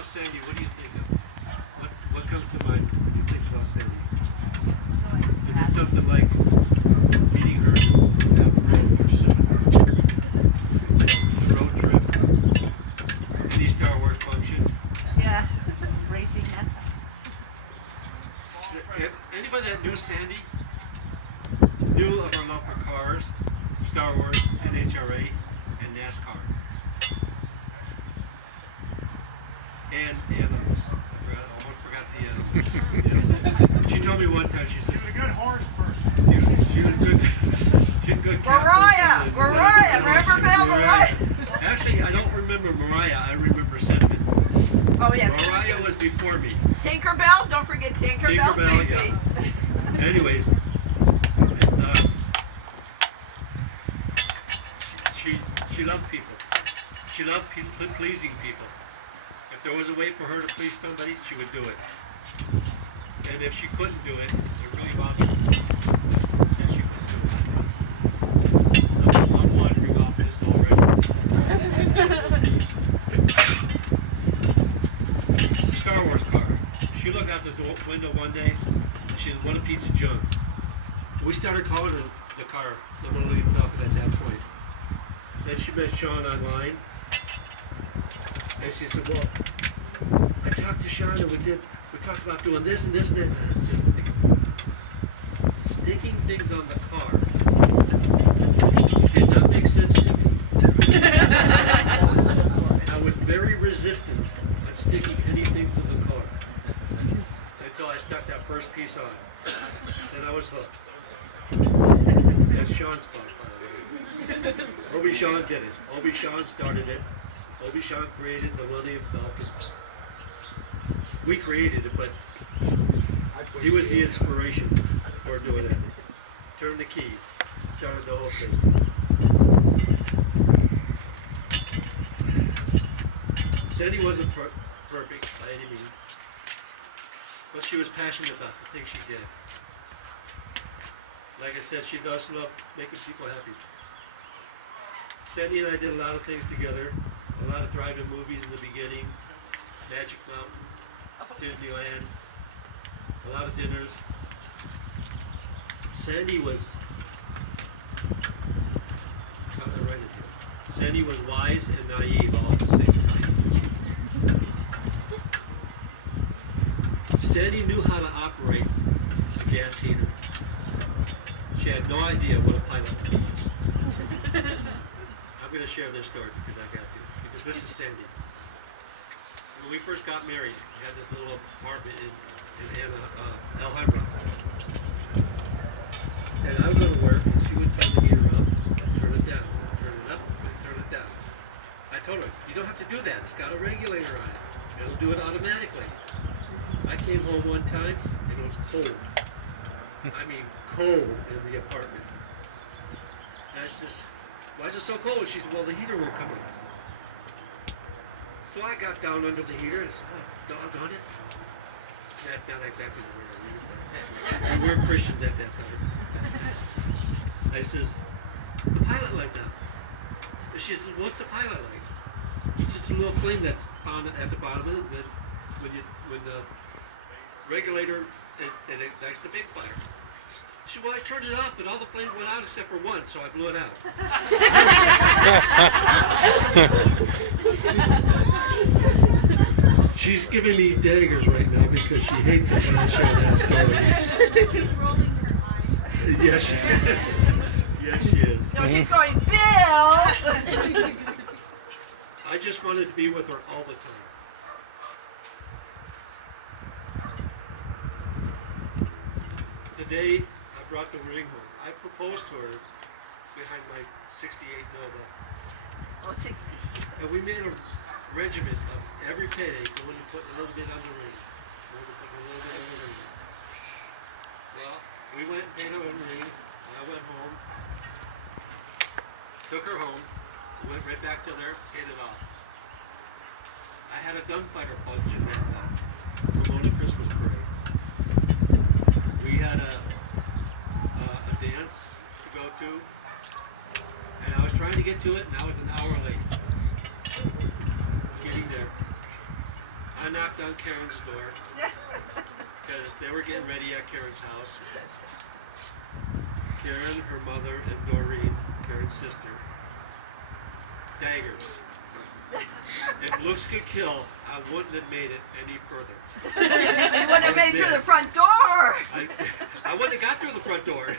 about Sandy, what do you think of? What comes to mind when you think about Sandy? Is it something like meeting her at the road trip, any Star Wars function? Yeah, racing Anybody that knew Sandy knew of our love for cars, Star Wars, NHRA, and NASCAR. And animals. I almost forgot the animals. She told me one time, she said, She's a good horse person. she was good. She was good. Mariah! Remember Bill? Mariah! Actually, I don't remember Mariah. I remember Sentiment. Oh, yes. Mariah was before me. Tinkerbell? Don't forget Tinkerbell. Tinkerbell, yeah. Anyways, she loved people. She loved pleasing people. If there was a way for her to please somebody, she would do it. And if she couldn't do it, it really bothered her that she couldn't do it. I'm wandering off this already. Star Wars car. She looked out the window one day, and she said, "What a piece of junk." We started calling her the car, the Millennium Falcon at that point. Then she met Sean online, and she said, "Well, I talked to Sean and we talked about doing this and this and that." And I said, sticking things on the car did not make sense to me. I was very resistant on sticking anything to the car until I stuck that first piece on. Then I was hooked. That's Sean's fault, by the way. Obi Sean did it. Obi Sean started it. Obi Sean created the Millennium Falcon. We created it, but he was the inspiration for doing it. Turn the key. Started the whole thing. Sandy wasn't perfect by any means, but she was passionate about the things she did. Like I said, she does love making people happy. Sandy and I did a lot of things together. A lot of drive-in movies in the beginning. Magic Mountain, Disneyland, a lot of dinners. Sandy was, Sandy was wise and naive all at the same time. Sandy knew how to operate a gas heater. She had no idea what a pilot was. I'm going to share this story because I got to, because this is Sandy. When we first got married, we had this little apartment in Alhambra. And I would go to work, and she would turn the heater up, turn it down, turn it up, turn it down. I told her, you don't have to do that. It's got a regulator on it. It'll do it automatically. I came home one time, and it was cold. I mean, cold in the apartment. And I said, "Why is it so cold?" She said, "Well, the heater won't come on." So I got down under the heater and said, "Oh, doggone it." That's not exactly the word I used. We weren't Christians at that time. I says, "The pilot light's out." And she says, "What's the pilot light?" He said, "It's a little flame that's on at the bottom of it when the regulator it ignites the big fire." She said, "Well, I turned it off, but all the flames went out except for one, so I blew it out." She's giving me daggers right now because she hates it when I share that story. She's rolling her eyes. Yes, she is. Yes, she is. No, she's going, Bill! I just wanted to be with her all the time. Today, I brought the ring home. I proposed to her behind my 68 Nova. Oh, 60. And we made a regiment of every payday going to put a little bit on the ring. Going to put a little bit on the ring. Well, we went and paid her on the ring, and I went home, took her home, went right back to there, paid it off. I had a gunfighter function that Pomona Christmas parade. We had a dance to go to, and I was trying to get to it, and I was an hour late getting there. I I knocked on Karen's door because they were getting ready at Karen's house. Karen, her mother, and Doreen, Karen's sister. Daggers. If looks could kill, I wouldn't have made it any further. You wouldn't have made it through the front door. I wouldn't have got through the front door.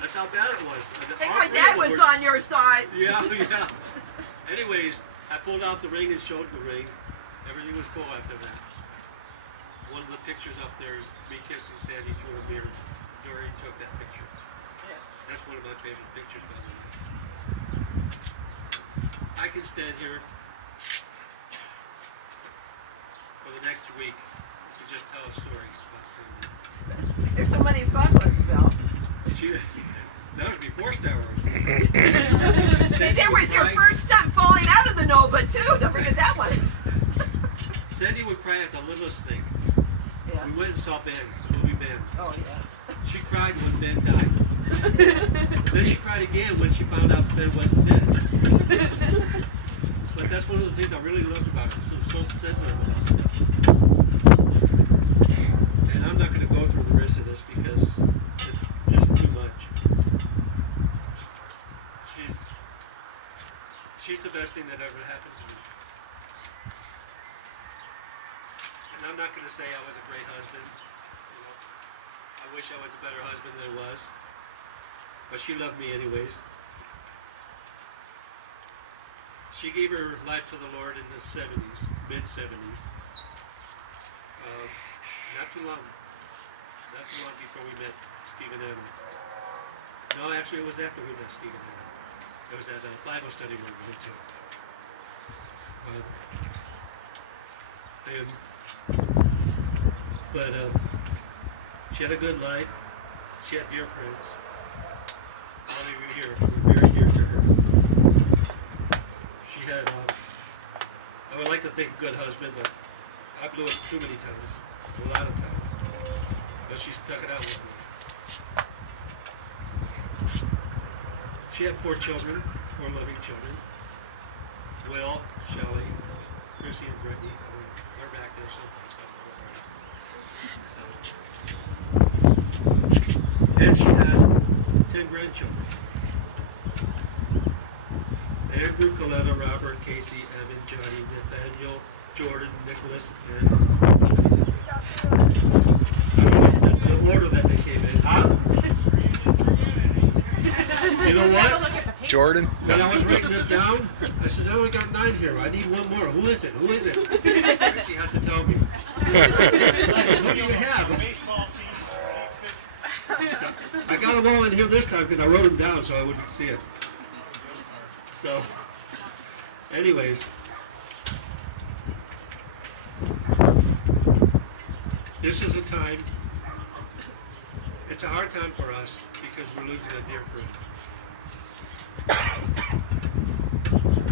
That's how bad it was. I think my dad was on your side. Yeah. Anyways, I pulled out the ring and showed the ring. Everything was cool after that. One of the pictures up there is me kissing Sandy through a mirror. Doreen took that picture. That's one of my favorite pictures, by the way. I can stand here for the next week to just tell stories about Sandy. There's so many fun ones, Bill. That was before Star Wars. Hey, there was your first step falling out of the Nova, too. Don't forget that one. Sandy would cry at the littlest thing. Yeah. We went and saw Ben, the movie Ben. Oh, yeah. She cried when Ben died. Then she cried again when she found out Ben wasn't dead. But that's one of the things I really loved about her. So sensitive about stuff. And I'm not going to go through the rest of this because it's just too much. She's the best thing that ever happened to me. And I'm not going to say I was a great husband. You know, I wish I was a better husband than I was. But she loved me anyways. She gave her life to the Lord in the 70s, mid-70s. Not too long before we met Stephen Adams. No, actually it was after we met Stephen Adams. It was at a Bible study we went to. She had a good life. She had dear friends. All of you here were very dear to her. She had, I would like to think a good husband, but I blew it too many times, a lot of times. But she stuck it out with me. She had 4 children, 4 living children. Will, Shelley, Chrissy, and Brittany. They're back there someplace. And she had 10 grandchildren. Andrew, Coletta, Robert, Casey, Evan, Johnny, Nathaniel, Jordan, Nicholas, and the order that they came in. Huh? You know what? Jordan? When I was writing this down, I said, I only got 9 here. I need one more. Who is it? Who is it? She had to tell me. I said, who do you have? I got them all in here this time because I wrote them down so I wouldn't see it. So, anyways. This is a time, it's a hard time for us because we're losing a dear friend.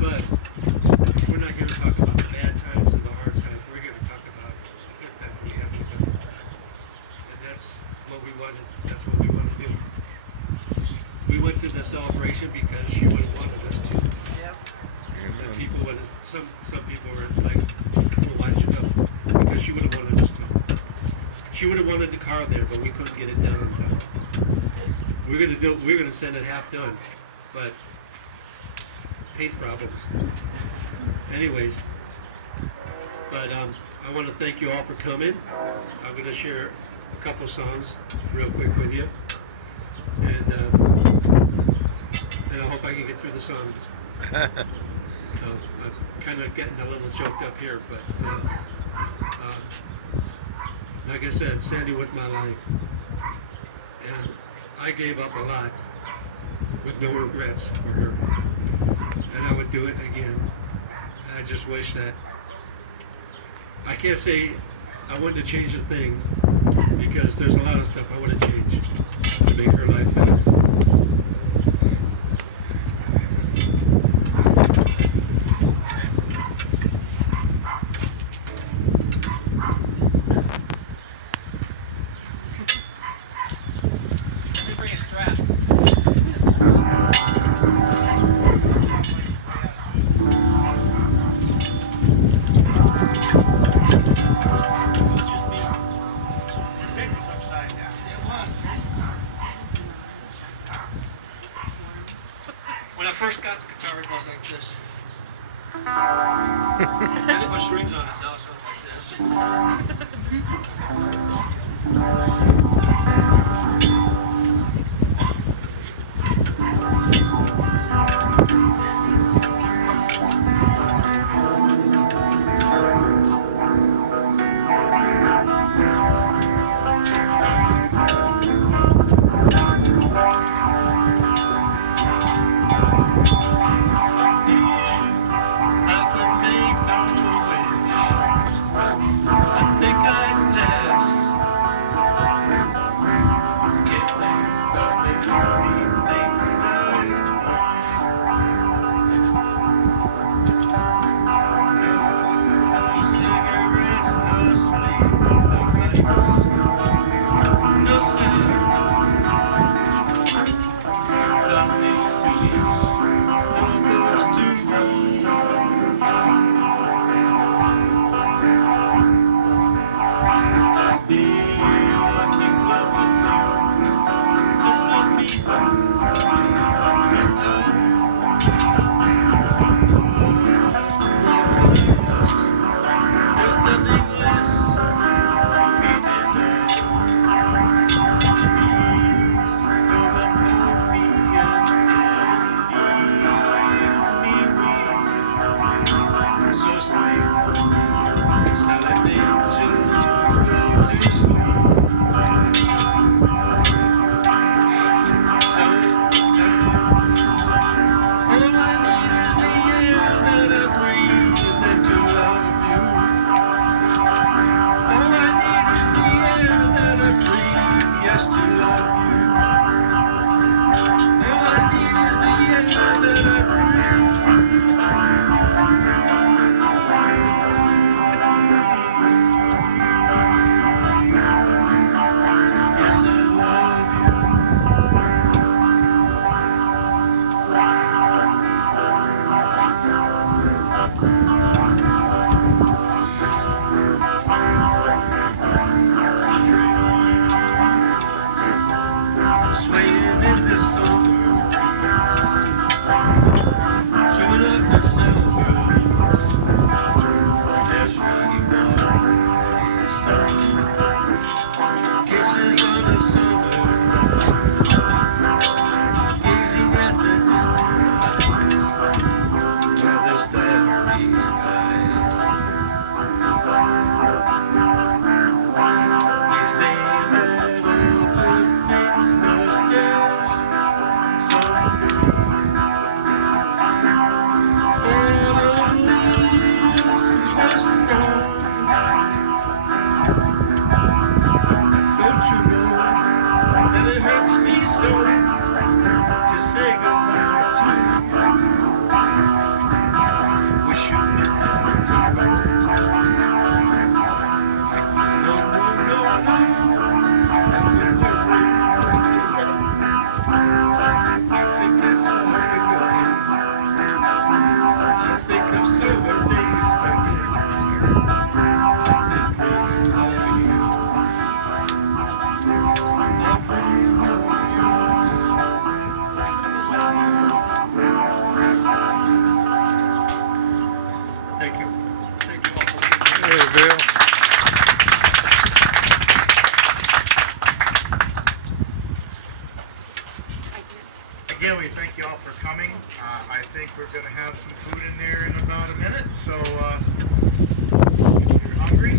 But we're not going to talk about the bad times and the hard times. We're going to talk about the good times we have together. And that's what we wanted. That's what we want to do. We went to the celebration because she would have wanted us to. Yep. And people would have, some people were like, well, why don't you go? Because she would have wanted us to. She would have wanted the car there, but we couldn't get it done in time. We're gonna send it half done, but paint problems. Anyways, but I want to thank you all for coming. I'm going to share a couple songs real quick with you, and I hope I can get through the songs. I'm kind of getting a little choked up here, but like I said, Sandy was my life, and I gave up a lot with no regrets for her, and I would do it again. And I just wish that, I can't say I wanted to change a thing, because there's a lot of stuff I would have changed to make her life better. When I first got the guitar, it was like this. I didn't put strings on it, now it sounds like this. Again, we thank you all for coming. I think we're going to have some food in there in about a minute, so if you're hungry,